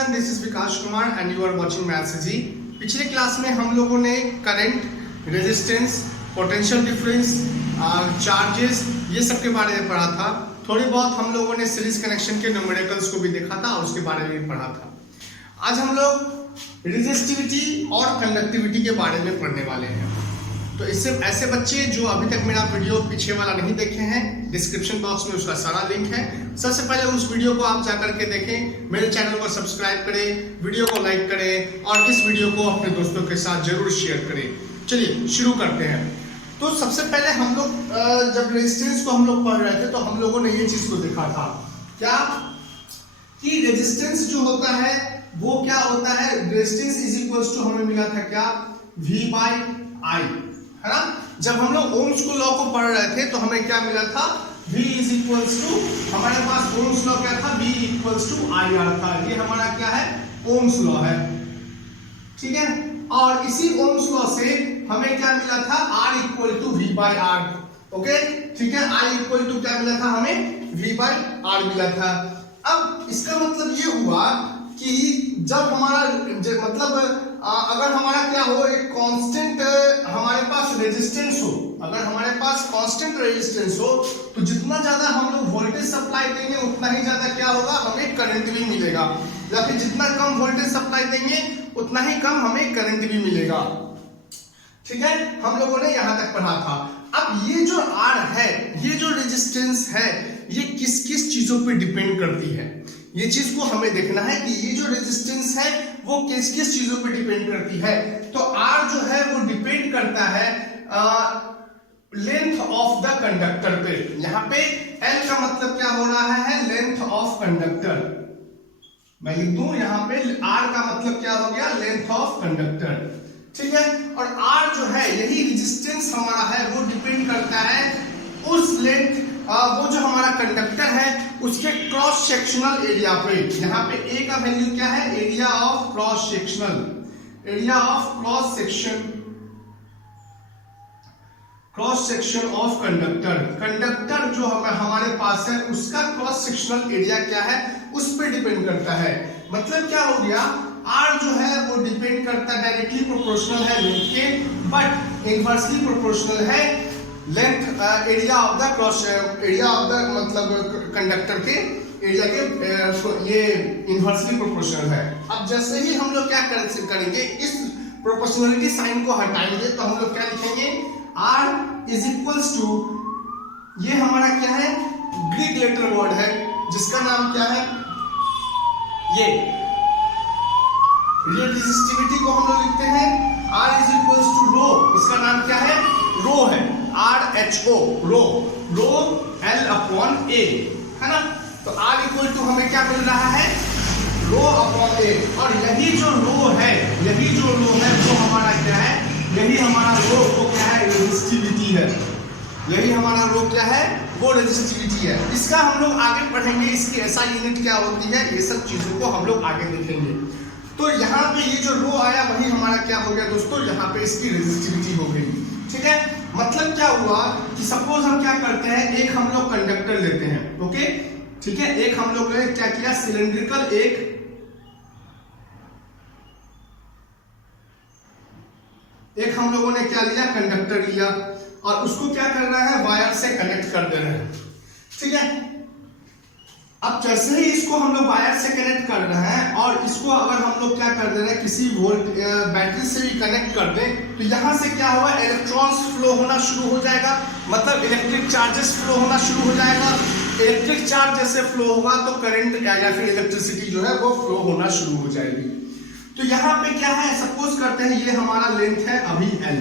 Everyone, this is Vikas Kumar and you are watching Maths G. पिछले class में हम लोगों ने current, resistance, potential difference, charges ये सब के बारे में पढ़ा था। थोड़ी बहुत हम लोगों ने सीरीज कनेक्शन के न्यूमेरिकल्स को भी देखा था और उसके बारे में भी पढ़ा था। आज हम लोग रेजिस्टिविटी और कंडक्टिविटी के बारे में पढ़ने वाले हैं। तो इससे ऐसे बच्चे जो अभी तक मेरा वीडियो पीछे वाला नहीं देखे हैं, डिस्क्रिप्शन बॉक्स में उसका सारा लिंक है। सबसे पहले उस वीडियो को आप जाकर के देखें, मेरे चैनल को सब्सक्राइब करें, वीडियो को लाइक करें और इस वीडियो को अपने दोस्तों के साथ जरूर शेयर करें। चलिए शुरू करते हैं। तो सबसे पहले हम लोग जब रेजिस्टेंस को हम लोग पढ़ रहे थे तो हम लोगों ने ये चीज को देखा था क्या कि रेजिस्टेंस जो होता है वो क्या होता है, रेजिस्टेंस इज इक्वल्स टू हमें मिला था क्या, V बाई आई, है ना। जब हम लोग ओम्स को लॉ को पढ़ रहे थे तो हमें क्या मिला था, V इज इक्वल्स टू, हमारे पास ओम्स लॉ क्या था, V equals to I R था। ये हमारा क्या है, ओम्स लॉ है, ठीक है। और इसी ओम्स लॉ से हमें क्या मिला था, R equal to V by R, okay, ठीक है। I इक्वल टू क्या मिला था हमें, V बाई आर मिला था। अब इसका मतलब ये हुआ कि जब हमारा मतलब अगर हमारा क्या हो, एक कांस्टेंट हमारे पास रेजिस्टेंस हो, अगर हमारे पास कांस्टेंट रेजिस्टेंस हो तो जितना ज्यादा हम लोग वोल्टेज सप्लाई देंगे उतना ही ज्यादा क्या होगा, हमें करंट भी मिलेगा। या फिर जितना कम वोल्टेज सप्लाई देंगे उतना ही कम हमें करंट भी मिलेगा, ठीक है। हम लोगों ने यहां तक पढ़ा था। अब ये जो R है, ये जो रेजिस्टेंस है, ये किस किस चीजों पे डिपेंड करती है, ये चीज को हमें देखना है कि ये जो रेजिस्टेंस है वो किस किस चीजों पे डिपेंड करती है। तो R जो है वो डिपेंड करता है लेंथ ऑफ द कंडक्टर पे। यहाँ पे L का मतलब क्या हो रहा है, लेंथ ऑफ कंडक्टर। मैं लिख दूं यहाँ पे R का मतलब क्या हो गया, लेंथ ऑफ कंडक्टर, ठीक है। और R जो है, यही रेजिस्टेंस हमारा है, वो डिपेंड करता है उस लेंथ, वो जो हमारा कंडक्टर है उसके क्रॉस सेक्शनल एरिया पे। यहाँ पे A का वैल्यू क्या है, area of cross sectional, area of cross section of conductor. Conductor जो हमारे पास है उसका क्रॉस सेक्शनल एरिया क्या है, उस पर डिपेंड करता है। मतलब क्या हो गया, R जो है वो डिपेंड करता है, डायरेक्टली प्रोपोर्शनल है लेंथ के, बट इनवर्सली प्रोपोर्शनल है length, area of the cross, area of the मतलब कंडक्टर के एरिया के, ये इनवर्सली प्रोपोर्शनल है। अब जैसे ही हम लोग क्या करेंगे, इस प्रोपोर्शनलिटी साइन को हटाएंगे तो हम लोग क्या लिखेंगे, R इज इक्वल्स टू, ये हमारा क्या है, ग्रीक लेटर वर्ड है जिसका नाम क्या है, ये रेजिस्टिविटी को हम लोग लिखते हैं R is equals to rho, इसका नाम क्या है, रो है, RHO, rho, rho L upon A, है ना। तो R इक्वल टू हमें क्या मिल रहा है, रो अपॉन A। और यही जो रो है, यही जो रो है वो हमारा क्या है, यही हमारा रो वो क्या है, रेजिस्टिविटी है। यही हमारा रो क्या है, वो रेजिस्टिविटी है। इसका हम लोग आगे पढ़ेंगे, इसकी ऐसा यूनिट क्या होती है, ये सब चीजों को हम लोग आगे देखेंगे। तो यहाँ पे ये जो रो आया वही हमारा क्या हो गया दोस्तों, यहाँ पे इसकी रेजिस्टिविटी हो गई, ठीक है। मतलब क्या हुआ कि सपोज हम क्या करते हैं, एक हम लोग कंडक्टर लेते हैं, ओके, ठीक है। एक हम लोग ने क्या किया, सिलेंड्रिकल एक हम लोगों ने क्या लिया, कंडक्टर लिया और उसको क्या कर रहा है, वायर से कनेक्ट कर दे रहे हैं, ठीक है। अब जैसे ही इसको हम लोग वायर से कनेक्ट कर रहे हैं और इसको अगर हम लोग क्या कर दे रहे हैं, किसी बैटरी से भी कनेक्ट कर दें तो यहाँ से क्या होगा, इलेक्ट्रॉन्स फ्लो होना शुरू हो जाएगा, मतलब इलेक्ट्रिक चार्जेस फ्लो होना शुरू हो जाएगा। इलेक्ट्रिक चार्ज जैसे फ्लो होगा तो करंट या फिर इलेक्ट्रिसिटी जो है वो फ्लो होना शुरू हो जाएगी। तो यहाँ पे क्या है, सपोज करते हैं ये हमारा लेंथ है अभी L।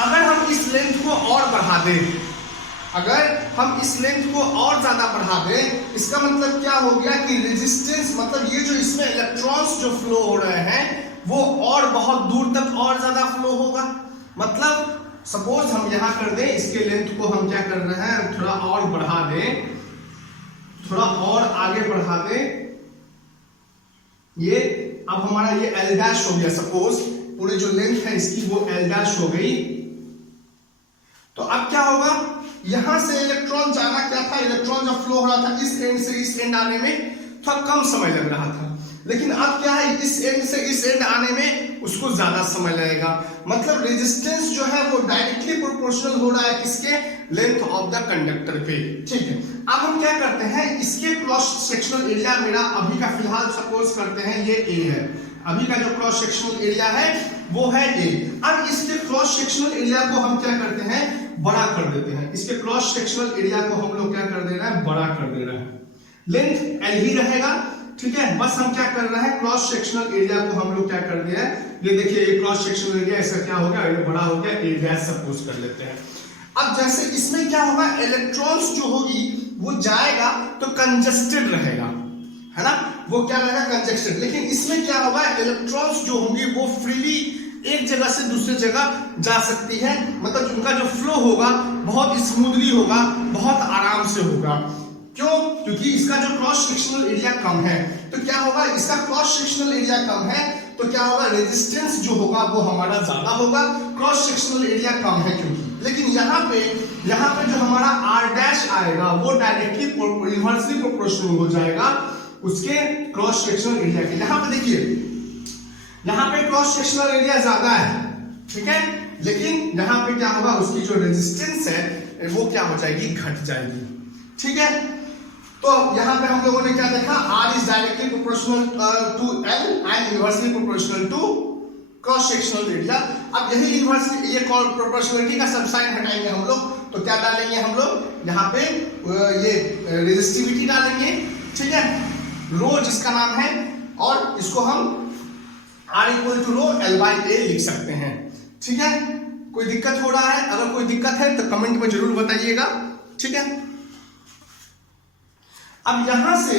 अगर हम इस लेंथ को और बढ़ा दें, अगर हम इस लेंथ को और ज्यादा बढ़ा दें, इसका मतलब क्या हो गया कि रेजिस्टेंस, मतलब ये जो इसमें इलेक्ट्रॉन्स जो फ्लो हो रहे हैं वो और बहुत दूर तक और ज्यादा फ्लो होगा। मतलब सपोज हम यहां कर दें, इसके लेंथ को हम क्या कर रहे हैं, थोड़ा और बढ़ा दें, थोड़ा और आगे बढ़ा दें, ये अब हमारा ये L डैश हो गया, सपोज पूरी जो लेंथ है इसकी वो L डैश हो गई। तो अब क्या होगा, यहां से इलेक्ट्रॉन जाना क्या था, इलेक्ट्रॉन जब फ्लो हो रहा था इस एंड से इस एंड आने में थोड़ा कम समय लग रहा था, लेकिन अब क्या है, इस एंड से इस एंड आने में उसको ज्यादा समय लगेगा। मतलब रेजिस्टेंस जो है वो डायरेक्टली प्रोपोर्शनल हो रहा है किसके, लेंथ ऑफ द कंडक्टर पे। ठीक है, अब हम क्या करते हैं, इसके क्रॉस सेक्शनल एरिया मेरा अभी का फिलहाल सपोज करते हैं ये ए है, अभी का जो क्रॉस सेक्शनल एरिया है वो है ए। अब इसके क्रॉस सेक्शनल एरिया को हम क्या करते हैं, बड़ा कर देते हैं। इसके क्रॉस सेक्शनल एरिया को हम लोग क्या कर दे रहे हैं, बड़ा कर दे रहे हैं। लेंथ एल ही रहेगा, ठीक है, बस हम क्या कर रहे हैं, क्रॉस सेक्शनल एरिया को हम लोग क्या कर दिया है, ये देखिए ये क्रॉस सेक्शनल एरिया इसका क्या हो गया, ये बड़ा हो गया, ए डैश सपोज कर लेते हैं। अब जैसे इसमें क्या होगा, इलेक्ट्रॉन्स जो होगी वो जाएगा तो कंजस्टेड रहेगा, है ना, वो क्या रहेगा, कंजस्टेड। लेकिन इसमें क्या होगा, इलेक्ट्रॉन्स जो होंगी वो फ्रीली एक जगह से दूसरी जगह जा सकती है, मतलब उनका जो फ्लो होगा बहुत स्मूथली होगा, बहुत आराम से होगा। क्यों, क्योंकि इसका जो क्रॉस सेक्शनल एरिया कम है। तो क्या होगा, इसका क्रॉस सेक्शनल एरिया कम है तो क्या होगा, रेजिस्टेंस जो होगा वो हमारा ज्यादा होगा, क्रॉस सेक्शनल एरिया कम है क्योंकि। लेकिन यहाँ पे जो हमारा आर डैश आएगा वो डायरेक्टली इनवर्सली प्रोपोर्शनल हो जाएगा उसके क्रॉस सेक्शनल एरिया के। यहाँ पे देखिए, यहाँ पे क्रॉस सेक्शनल एरिया ज्यादा है, ठीक है, लेकिन यहाँ पे क्या होगा, उसकी जो रेजिस्टेंस है वो क्या हो जाएगी, घट जाएगी। ठीक है, तो यहाँ पे हम लोगों ने क्या देखा, R is directly proportional to L and inversely proportional to cross sectional area. अब यही इनवर्सली ये प्रोपोर्शनलिटी का सब साइन हटाएंगे हम लोग, तो क्या डालेंगे हम लोग यहाँ पे, ये रेजिस्टिविटी डालेंगे, ठीक है, रो जिसका नाम है, और इसको हम R equal to rho L by A लिख सकते हैं। ठीक है, कोई दिक्कत हो रहा है, अगर कोई दिक्कत है तो कमेंट में जरूर बताइएगा। ठीक है, अब यहां से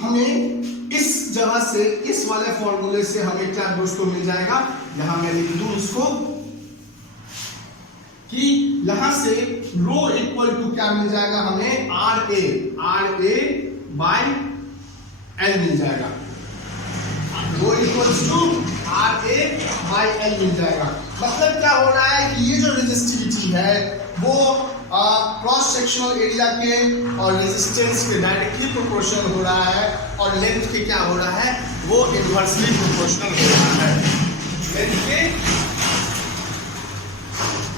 हमें इस जगह से, इस वाले फॉर्मूले से हमें क्या दोस्तों मिल जाएगा, यहां मैं लिख दूं इसको कि यहां से रो इक्वल टू क्या मिल जाएगा हमें, आर ए बाई एल मिल जाएगा। Rho equals to R A by L मिल जाएगा। मतलब क्या हो रहा है कि ये जो रेजिस्टिविटी है वो क्रॉस सेक्शनल एरिया के और रेजिस्टेंस के डायरेक्टली प्रोपोर्शनल हो रहा है, और लेंथ के क्या हो रहा है, वो इनवर्सली प्रोपोर्शनल हो रहा है।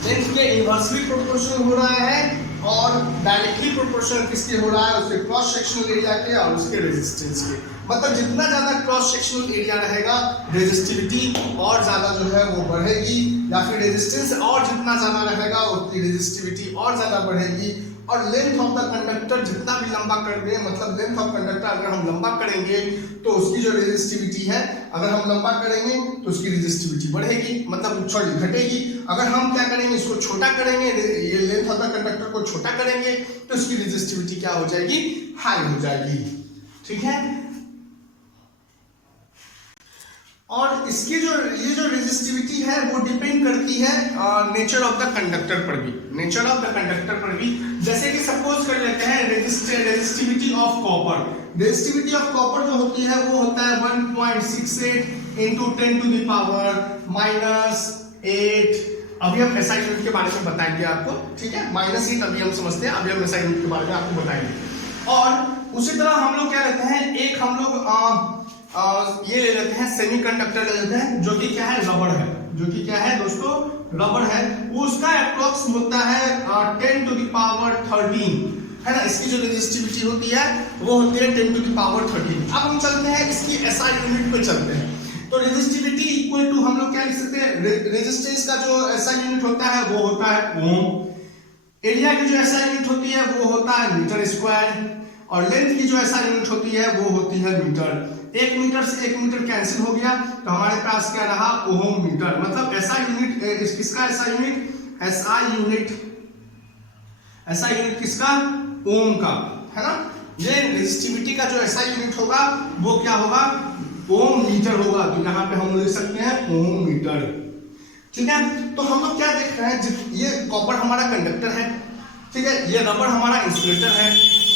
लेंथ के इनवर्सली प्रोपोर्शनल हो रहा है, और डायरेक्टली प्रोपोर्शनल किसके हो रहा है, उसके क्रॉस सेक्शनल एरिया के और उसके रेजिस्टेंस के। मतलब जितना ज्यादा क्रॉस सेक्शनल एरिया रहेगा, रेजिस्टिविटी और ज्यादा जो है वो बढ़ेगी, या फिर रेजिस्टेंस और जितना ज्यादा रहेगा उतनी रेजिस्टिविटी और ज्यादा बढ़ेगी। और लेंथ ऑफ द कंडक्टर जितना भी लंबा कर दें, मतलब लेंथ ऑफ कंडक्टर अगर हम लंबा करेंगे तो उसकी जो रेजिस्टिविटी है, अगर हम लंबा करेंगे तो उसकी रेजिस्टिविटी बढ़ेगी, मतलब सॉरी घटेगी। अगर हम क्या करेंगे, इसको छोटा करेंगे, ये लेंथ ऑफ द कंडक्टर को छोटा करेंगे तो इसकी रेजिस्टिविटी क्या हो जाएगी, हाई हो जाएगी। ठीक है, और इसकी जो ये जो रेजिस्टिविटी है वो डिपेंड करती है नेचर ऑफ द कंडक्टर पर भी, नेचर ऑफ द कंडक्टर पर भी। जैसे कि सपोज कर लेते हैं resistivity of copper. Resistivity of copper जो होती है वो होता है 1.68 इंटू 10 टू द पावर -8। अभी हम SI यूनिट के बारे में बताएंगे आपको, ठीक है, -8 अभी हम समझते हैं, अभी हम SI यूनिट के बारे में आपको बताएंगे। और उसी तरह हम लोग क्या लेते हैं, एक हम लोग ये ले लेते हैं, सेमीकंडक्टर ले लेते हैं, जो कि क्या है, रबर है, जो कि क्या है दोस्तों, रबर है। उसका अप्रोक्स होता है 10 टू द पावर 13, है ना। इसकी जो रेजिस्टिविटी होती है वो होती है 10 टू द पावर 13। अब हम चलते हैं इसकी SI यूनिट पे चलते हैं। तो रेजिस्टिविटी इक्वल टू हम लोग क्या लिख सकते हैं, रेजिस्टेंस का जो SI यूनिट होता है वो होता है ओम, एरिया की जो SI यूनिट होती है वो होता है मीटर स्क्वायर, और लेंथ की जो SI यूनिट होती है वो होती है मीटर। 1 मीटर से 1 मीटर कैंसिल हो गया तो हमारे पास क्या रहा, ओम मीटर। मतलब SI यूनिट, किसका SI यूनिट, SI यूनिट किसका, ओम का, है ना। ये रेजिस्टिविटी का जो SI यूनिट होगा वो क्या होगा, ओम मीटर होगा। तो यहाँ पे हम लिख सकते हैं ओम मीटर। ठीक है, तो हम लोग क्या देख रहे हैं, ये कॉपर हमारा कंडक्टर है, ठीक है, ये रबर हमारा इंसुलेटर है।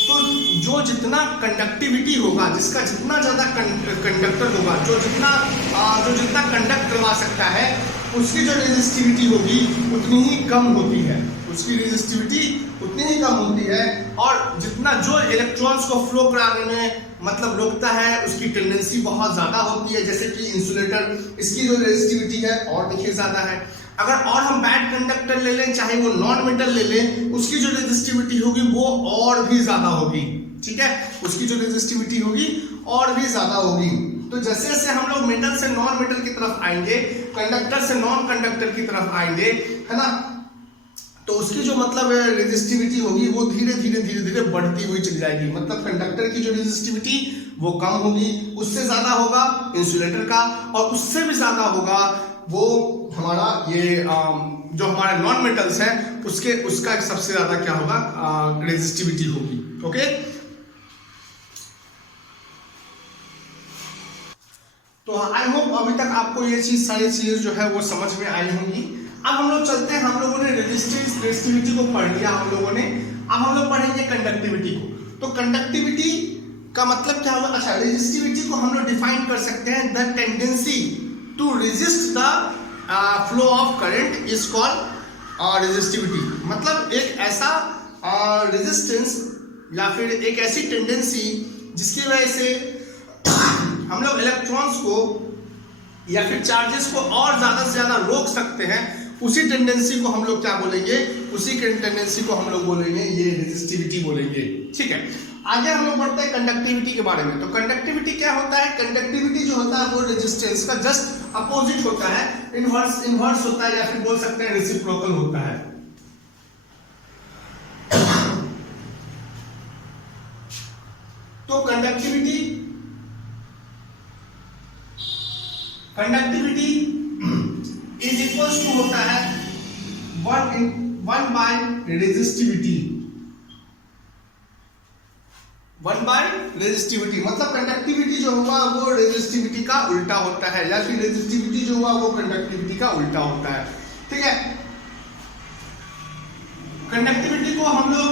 तो जो जितना कंडक्टिविटी होगा, जिसका जितना ज्यादा कंडक्टर होगा, जो जितना कंडक्ट करवा सकता है, उसकी जो रेजिस्टिविटी होगी उतनी ही कम होती है, उसकी रेजिस्टिविटी उतनी ही कम होती है। और जितना जो इलेक्ट्रॉन्स को फ्लो कराने में मतलब रोकता है उसकी टेंडेंसी बहुत ज्यादा होती है। जैसे कि इंसुलेटर, इसकी जो रेजिस्टिविटी है और देखिए ज्यादा है। अगर और हम बैड कंडक्टर ले लें, चाहे वो नॉन मेटल ले लें, उसकी जो रेजिस्टिविटी होगी वो और भी ज्यादा होगी, ठीक है, उसकी जो रेजिस्टिविटी होगी और भी ज्यादा होगी। तो जैसे जैसे हम लोग मेटल से नॉन मेटल की तरफ आएंगे, कंडक्टर से नॉन कंडक्टर की तरफ आएंगे, है ना, तो उसकी जो मतलब रेजिस्टिविटी होगी वो धीरे धीरे धीरे धीरे बढ़ती हुई चली जाएगी। मतलब कंडक्टर की जो रेजिस्टिविटी वो कम होगी, उससे ज्यादा होगा इंसुलेटर का, और उससे भी ज्यादा होगा वो हमारा ये जो हमारे नॉन मेटल्स है उसका सबसे ज्यादा क्या होगा, रेजिस्टिविटी होगी। ओके, तो आई होप अभी तक आपको ये चीज सारी चीजें जो है वो समझ में आई होंगी। अब हम लोग चलते हैं, हम लोगों ने रेजिस्टिविटी को पढ़ लिया हम लोगों ने, अब हम लोग पढ़ेंगे कंडक्टिविटी को। तो कंडक्टिविटी का मतलब क्या होगा? अच्छा, रेजिस्टिविटी को हम लोग डिफाइन कर सकते हैं, the tendency to resist the flow of current is called resistivity. मतलब एक ऐसा रेजिस्टेंस या फिर एक ऐसी टेंडेंसी जिसकी वजह से हम लोग इलेक्ट्रॉन्स को या फिर चार्जेस को और ज्यादा से ज्यादा रोक सकते हैं, उसी टेंडेंसी को हम लोग क्या बोलेंगे, उसी टेंडेंसी को हम लोग बोलेंगे ये रेजिस्टिविटी बोलेंगे। ठीक है, आगे हम लोग बढ़ते हैं कंडक्टिविटी के बारे में। तो कंडक्टिविटी क्या होता है? कंडक्टिविटी जो होता है वो रेजिस्टेंस का जस्ट अपोजिट होता है, इनवर्स होता है, या फिर बोल सकते हैं रेसिप्रोकल होता है। तो कंडक्टिविटी इज इक्वल्स टू होता है 1 बाय रेजिस्टिविटी। 1 बाय रेजिस्टिविटी मतलब कंडक्टिविटी जो हुआ वो रेजिस्टिविटी का उल्टा होता है, या फिर रेजिस्टिविटी जो हुआ वो कंडक्टिविटी का उल्टा होता है। ठीक है, कंडक्टिविटी को हम लोग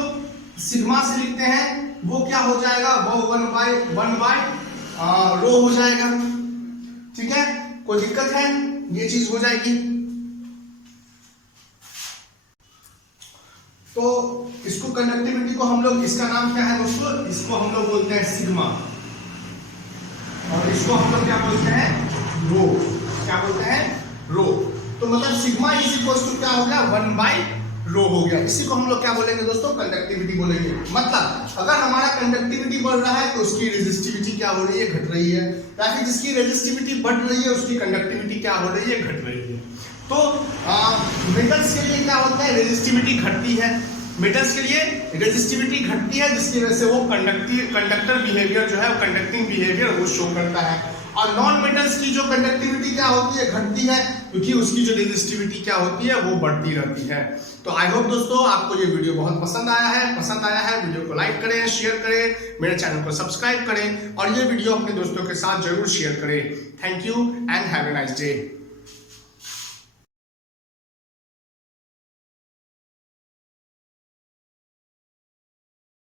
सिग्मा से लिखते हैं, वो क्या हो जाएगा, वो 1 बाय रो हो जाएगा। ठीक है, कोई दिक्कत है? ये चीज हो जाएगी। तो इसको कंडक्टिविटी को हम लोग, इसका नाम क्या है दोस्तों, इसको हम लोग बोलते हैं सिग्मा, और इसको हम लोग क्या बोलते हैं, रो। क्या बोलते हैं? रो। तो मतलब सिग्मा इज इक्वल टू क्या हो गया, 1 बाय रो हो गया। इसी को हम लोग क्या बोलेंगे दोस्तों, कंडक्टिविटी बोलेंगे। मतलब अगर हमारा कंडक्टिविटी बढ़ रहा है तो उसकी रेजिस्टिविटी क्या हो रही है, घट रही है, या फिर जिसकी रेजिस्टिविटी बढ़ रही है उसकी कंडक्टिविटी क्या हो रही है, घट रही है। तो मेटल्स के लिए क्या होता है, रेजिस्टिविटी घटती है, मेटल्स के लिए रेजिस्टिविटी घटती है, जिसकी वजह से वो कंडक्टर बिहेवियर जो है, कंडक्टिंग बिहेवियर वो शो करता है। और नॉन मेटल्स की जो कंडक्टिविटी क्या होती है, घटती है, क्योंकि उसकी जो रेजिस्टिविटी क्या होती है वो बढ़ती रहती है। तो आई होप दोस्तों आपको ये वीडियो बहुत पसंद आया है। वीडियो को लाइक करें, शेयर करें, मेरे चैनल को सब्सक्राइब करें, और ये वीडियो अपने दोस्तों के साथ जरूर शेयर करें। Thank you and have a nice day.